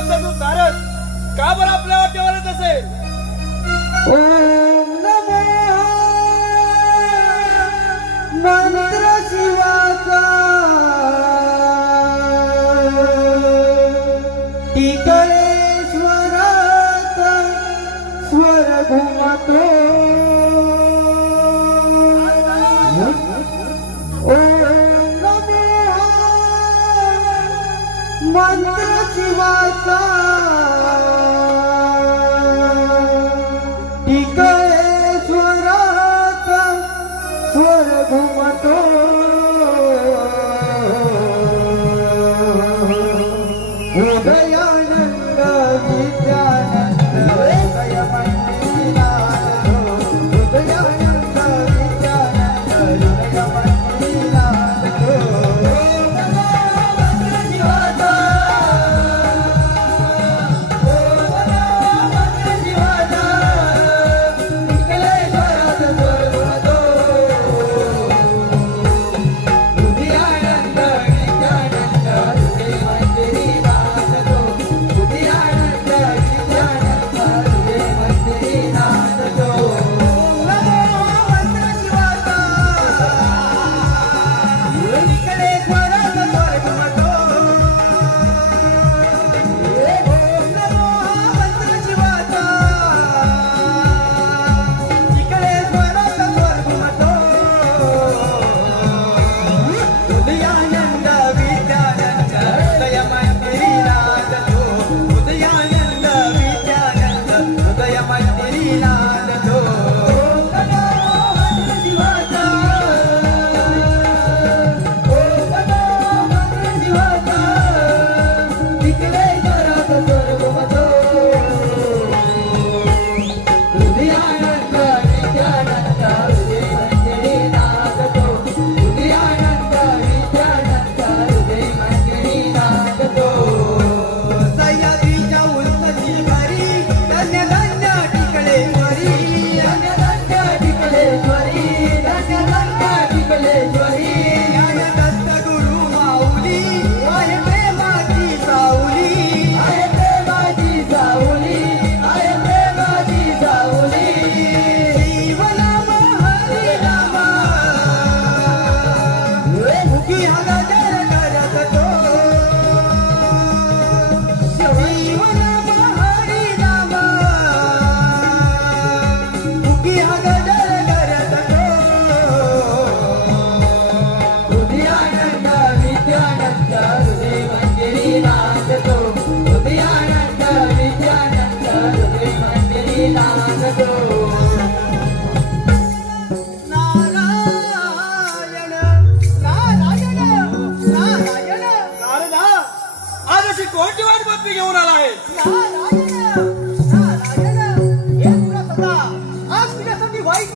वंशातून तारक का बरं आपल्या वाटेवर येत असेल? ओम नमो मंत्र शिवाचा टिकळेश्वरात स्वर घुमतो. ओम नमो मंत्र शिवाचा टिकळेश्वरात स्वर घुमतो. उदयानंद विद्यानंद हृदय मंदिरात उदयानंद विद्यानंद हृदय मंदिरात. ओम नमो मंत्र शिवाचा नारदा, आज अशी कोणती वाईट बातमी घेऊन आला आहे?